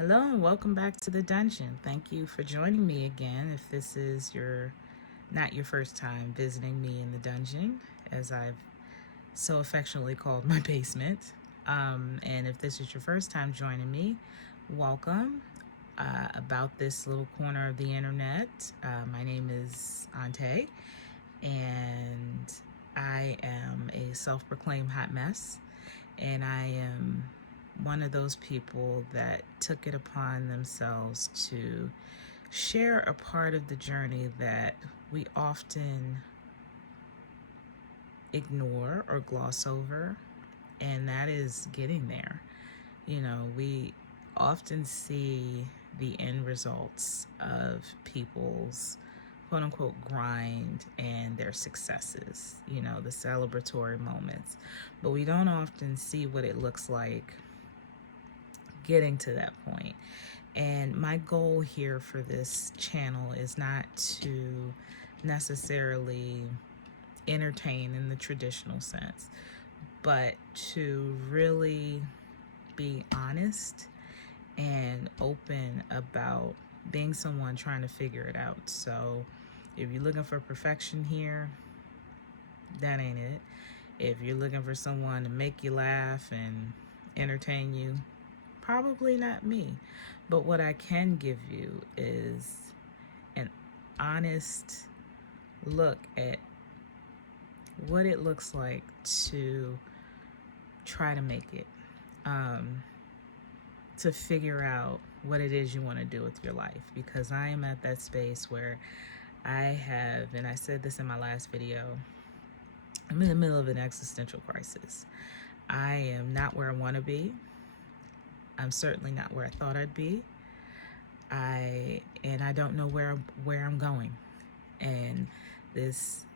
Hello and welcome back to the dungeon. Thank you for joining me again. If this is your not your first time visiting me in the dungeon, as I've so affectionately called my basement, and if this is your first time joining me, welcome. About this little corner of the internet, my name is Ante, and I am a self-proclaimed hot mess, and I am one of those people that took it upon themselves to share a part of the journey that we often ignore or gloss over, and that is getting there. We often see the end results of people's quote unquote grind and their successes, the celebratory moments, but we don't often see what it looks like getting to that point. And my goal here for this channel is not to necessarily entertain in the traditional sense, but to really be honest and open about being someone trying to figure it out. So if you're looking for perfection here, that ain't it. If you're looking for someone to make you laugh and entertain you, probably not me. But what I can give you is an honest look at what it looks like to try to make it, to figure out what it is you want to do with your life. Because I am at that space where I have, and I said this in my last video, I'm in the middle of an existential crisis. I am not where I want to be. I'm certainly not where I thought I'd be. I don't know where I'm going. And this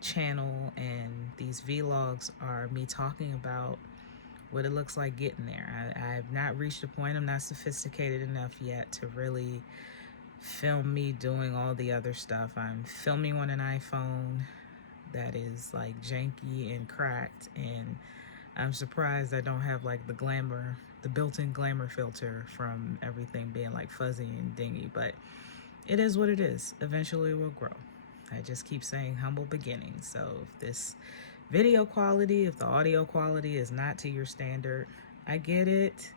channel and these vlogs are me talking about what it looks like getting there. I've not reached a point, I'm not sophisticated enough yet to really film me doing all the other stuff. I'm filming on an iPhone that is like janky and cracked, and I'm surprised I don't have like the built-in glamour filter from everything being like fuzzy and dingy, but it is what it is. Eventually it will grow. I just keep saying humble beginnings. So if this video quality, if the audio quality is not to your standard, I get it.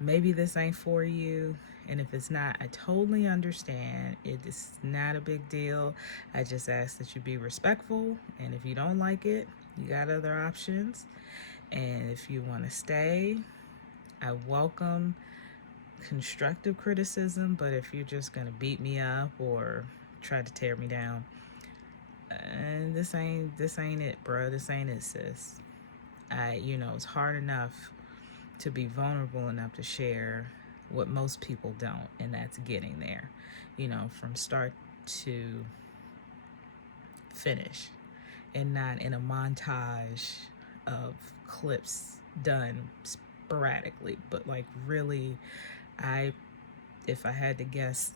Maybe this ain't for you. And if it's not, I totally understand. It is not a big deal. I just ask that you be respectful. And if you don't like it, you got other options. And if you want to stay, I welcome constructive criticism. But if you're just going to beat me up or try to tear me down, and this ain't it, bro. This ain't it, sis. It's hard enough to be vulnerable enough to share what most people don't, and that's getting there, from start to finish, and not in a montage of clips done sporadically, but like really, if I had to guess,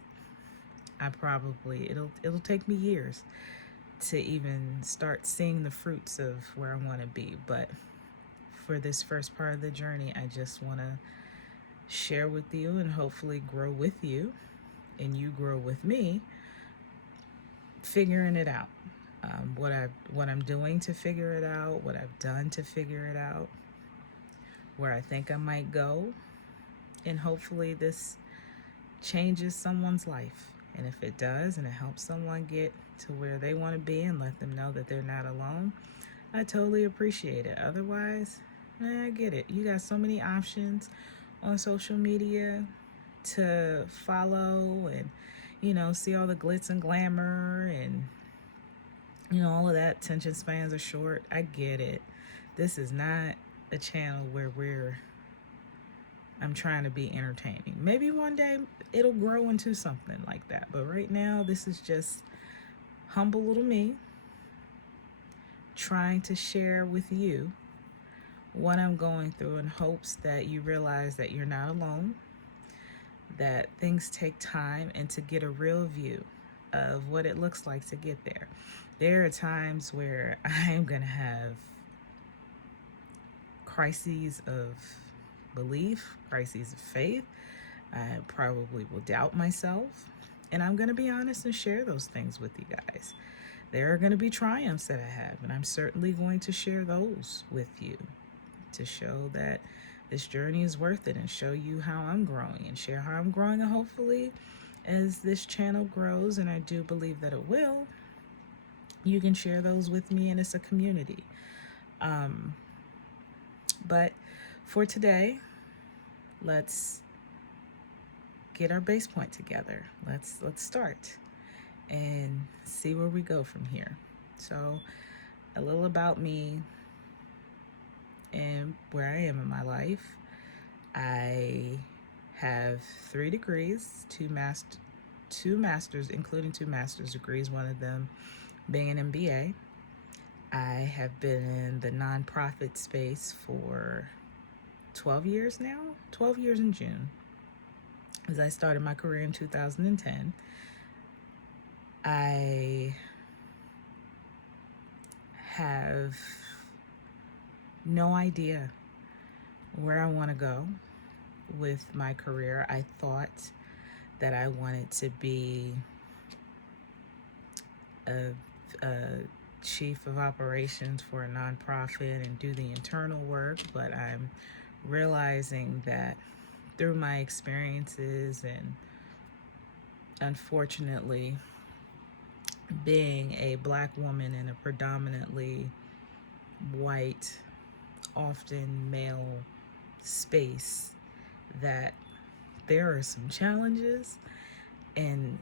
it'll take me years to even start seeing the fruits of where I want to be. But for this first part of the journey, I just want to share with you and hopefully grow with you, and you grow with me, figuring it out. What I'm doing to figure it out, what I've done to figure it out, where I think I might go, and hopefully this changes someone's life. And if it does, and it helps someone get to where they want to be and let them know that they're not alone, I totally appreciate it. Otherwise, I get it. You got so many options on social media to follow and, see all the glitz and glamour and, all of that. Attention spans are short. I get it. This is not a channel where I'm trying to be entertaining. Maybe one day it'll grow into something like that. But right now, this is just humble little me trying to share with you what I'm going through in hopes that you realize that you're not alone, that things take time, and to get a real view of what it looks like to get there. There are times where I'm going to have crises of belief, crises of faith, I probably will doubt myself. And I'm going to be honest and share those things with you guys. There are going to be triumphs that I have, and I'm certainly going to share those with you to show that this journey is worth it and show you how I'm growing and share how I'm growing. And hopefully, as this channel grows, and I do believe that it will, you can share those with me, and it's a community. But for today, let's get our base point together. Let's start and see where we go from here. So, a little about me and where I am in my life. I have 3 degrees, two masters, including 2 master's degrees, one of them being an MBA. I have been in the nonprofit space for 12 years now, 12 years in June, as I started my career in 2010. I have no idea where I want to go with my career. I thought that I wanted to be a chief of operations for a nonprofit and do the internal work, but I'm realizing that through my experiences and unfortunately being a Black woman in a predominantly white, often male space, that there are some challenges and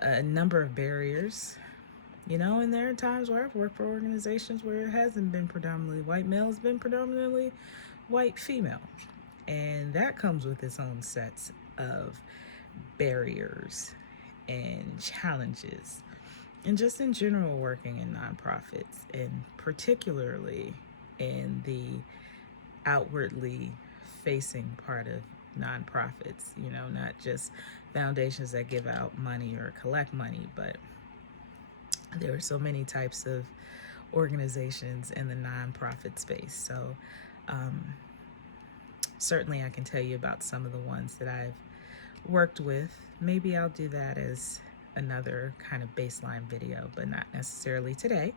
a number of barriers, and there are times where I've worked for organizations where it hasn't been predominantly white male, it's been predominantly white female. And that comes with its own sets of barriers and challenges. And just in general, working in nonprofits, and particularly in the outwardly facing part of nonprofits, not just foundations that give out money or collect money, but there are so many types of organizations in the nonprofit space. So certainly I can tell you about some of the ones that I've worked with. Maybe I'll do that as another kind of baseline video, but not necessarily today.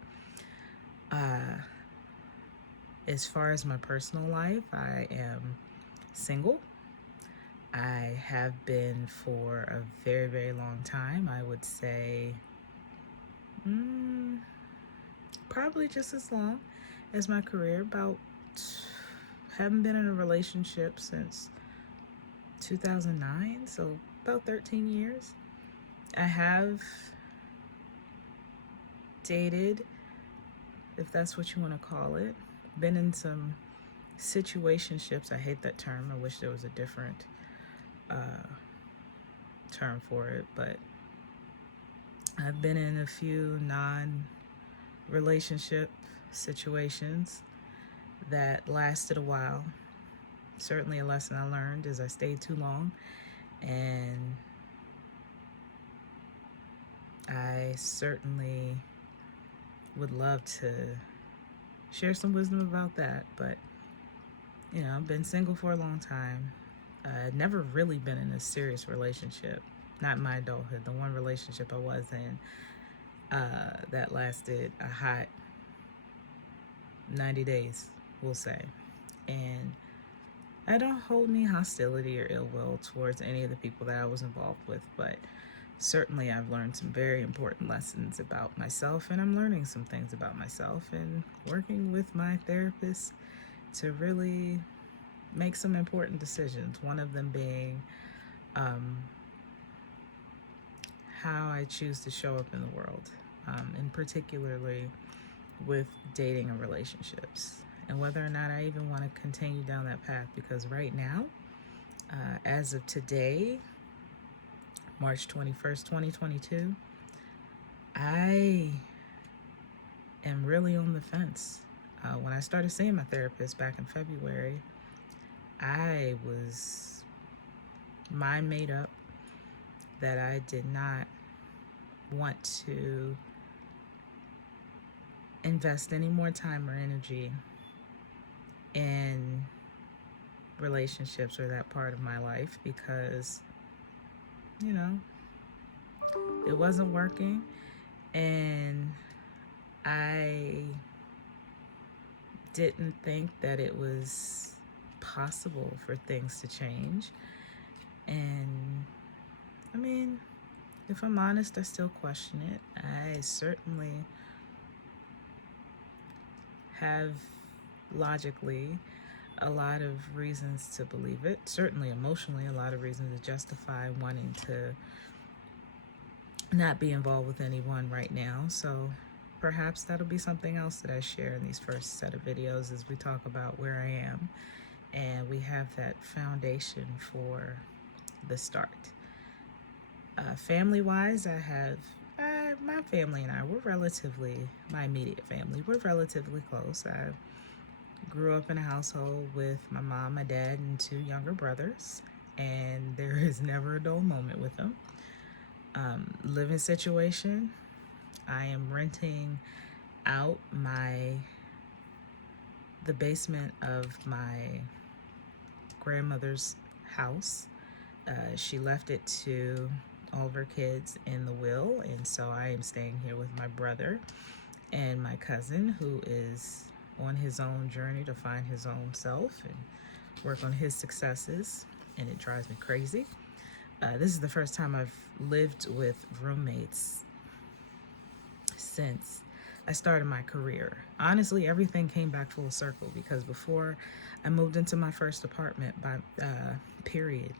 As far as my personal life, I am single. I have been for a very, very long time. I would say probably just as long as my career. Haven't been in a relationship since 2009, so about 13 years. I have dated, if that's what you want to call it, been in some situationships. I hate that term. I wish there was a different term for it, but I've been in a few non-relationship situations that lasted a while. Certainly a lesson I learned is I stayed too long, and I certainly would love to share some wisdom about that. But I've been single for a long time. Never really been in a serious relationship, not in my adulthood. The one relationship I was in that lasted a hot 90 days, we'll say. And I don't hold any hostility or ill will towards any of the people that I was involved with, but certainly I've learned some very important lessons about myself, and I'm learning some things about myself and working with my therapist to really make some important decisions. One of them being how I choose to show up in the world, and particularly with dating and relationships, and whether or not I even want to continue down that path. Because right now, as of today, March 21st, 2022, I am really on the fence. When I started seeing my therapist back in February, I was mind made up that I did not want to invest any more time or energy in relationships or that part of my life because, you know, it wasn't working, and I didn't think that it was possible for things to change. And I mean, if I'm honest, I still question it. I certainly have logically a lot of reasons to believe it, certainly emotionally, a lot of reasons to justify wanting to not be involved with anyone right now. So perhaps that'll be something else that I share in these first set of videos as we talk about where I am and we have that foundation for the start. Family wise, I have my family and I, my immediate family, we're relatively close. I grew up in a household with my mom, my dad, and 2 younger brothers, and there is never a dull moment with them. Living situation, I am renting out the basement of my grandmother's house. She left it to all of her kids in the will, and so I am staying here with my brother and my cousin, who is on his own journey to find his own self and work on his successes, and it drives me crazy. This is the first time I've lived with roommates since I started my career. Honestly, everything came back full circle because before I moved into my first apartment, period,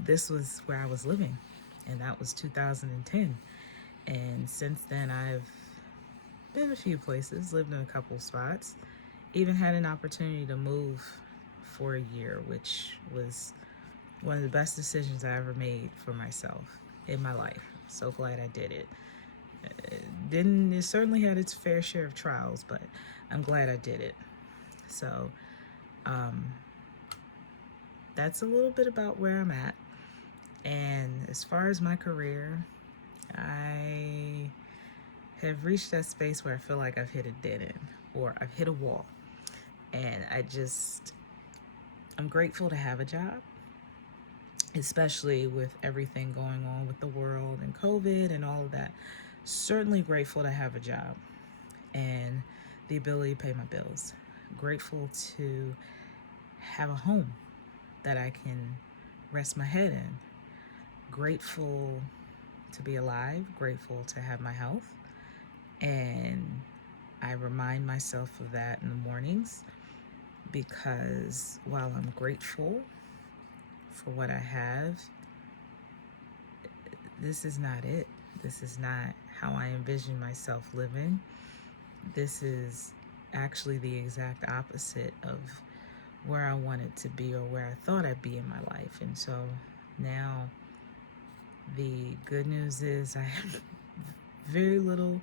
this was where I was living, and that was 2010. And since then, I've been a few places, lived in a couple spots, even had an opportunity to move for a year, which was one of the best decisions I ever made for myself in my life. So glad I did it. It certainly had its fair share of trials, but I'm glad I did it. So that's a little bit about where I'm at. And as far as my career, I have reached that space where I feel like I've hit a dead end or I've hit a wall. And I'm grateful to have a job, especially with everything going on with the world and COVID and all of that. Certainly grateful to have a job and the ability to pay my bills. Grateful to have a home that I can rest my head in. Grateful to be alive, grateful to have my health. And I remind myself of that in the mornings because while I'm grateful for what I have, this is not it. This is not how I envision myself living. This is actually the exact opposite of where I wanted to be or where I thought I'd be in my life. And so now the good news is I have very little,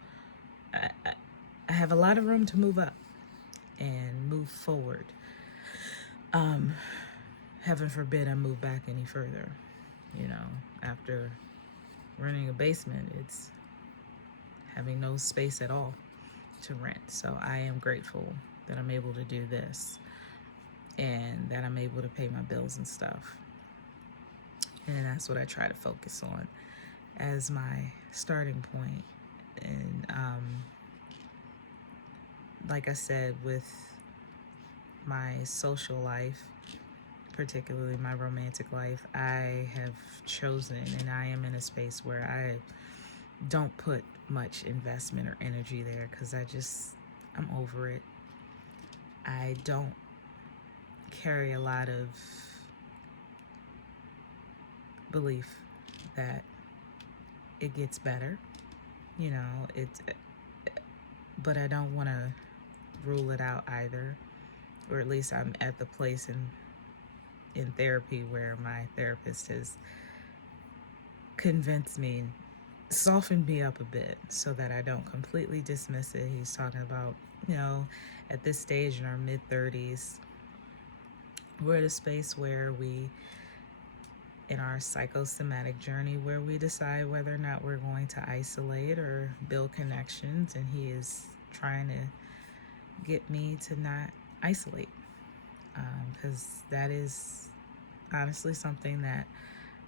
I have a lot of room to move up and move forward. Heaven forbid I move back any further. After renting a basement, it's having no space at all to rent. So I am grateful that I'm able to do this and that I'm able to pay my bills and stuff. And that's what I try to focus on as my starting point. And like I said, with my social life, particularly my romantic life, I have chosen, and I am in a space where I don't put much investment or energy there because I'm over it. I don't carry a lot of belief that it gets better, but I don't want to rule it out either, or at least I'm at the place in therapy where my therapist has convinced me, softened me up a bit so that I don't completely dismiss it. He's talking about, at this stage in our mid-30s, we're at a space where in our psychosomatic journey, where we decide whether or not we're going to isolate or build connections, and he is trying to get me to not isolate. because that is honestly something that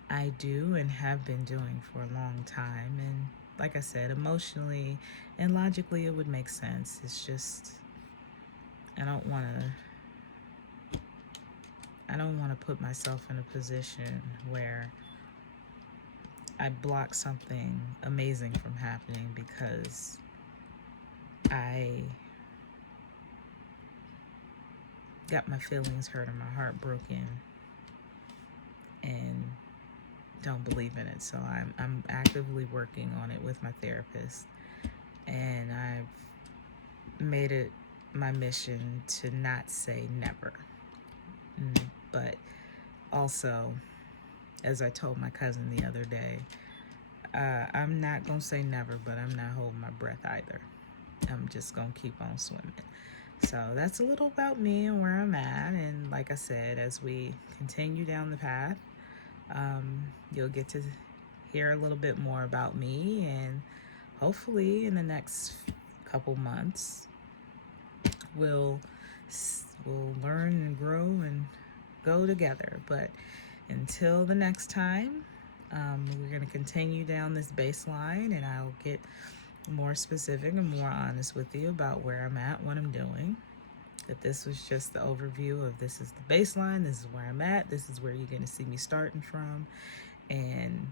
I do and have been doing for a long time. And like I said, emotionally and logically, it would make sense. It's just, I don't want to. I don't want to put myself in a position where I block something amazing from happening because I got my feelings hurt and my heart broken and don't believe in it. So I'm actively working on it with my therapist, and I've made it my mission to not say never. But also, as I told my cousin the other day, I'm not gonna say never, but I'm not holding my breath either. I'm just gonna keep on swimming. So that's a little about me and where I'm at. And like I said, as we continue down the path, you'll get to hear a little bit more about me, and hopefully in the next couple months we'll learn and grow and go together. But until the next time, we're going to continue down this baseline, and I'll get more specific and more honest with you about where I'm at, what I'm doing. That this was just the overview of this is the baseline, this is where I'm at, this is where you're going to see me starting from. And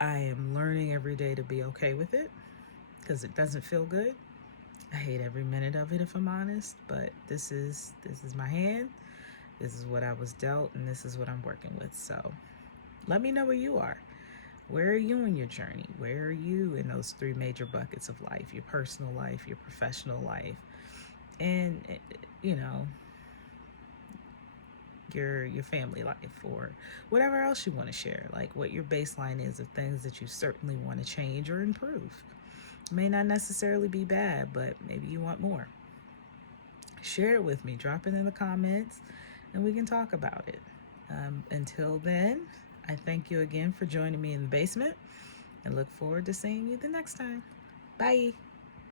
I am learning every day to be okay with it because it doesn't feel good. I hate every minute of it, if I'm honest, but this is my hand. This is what I was dealt, and this is what I'm working with. So let me know where you are. Where are you in your journey? Where are you in those three major buckets of life? Your personal life, your professional life, and your family life, or whatever else you want to share. Like what your baseline is of things that you certainly want to change or improve. It may not necessarily be bad, but maybe you want more. Share it with me. Drop it in the comments, and we can talk about it. Until then, I thank you again for joining me in the basement and look forward to seeing you the next time. Bye.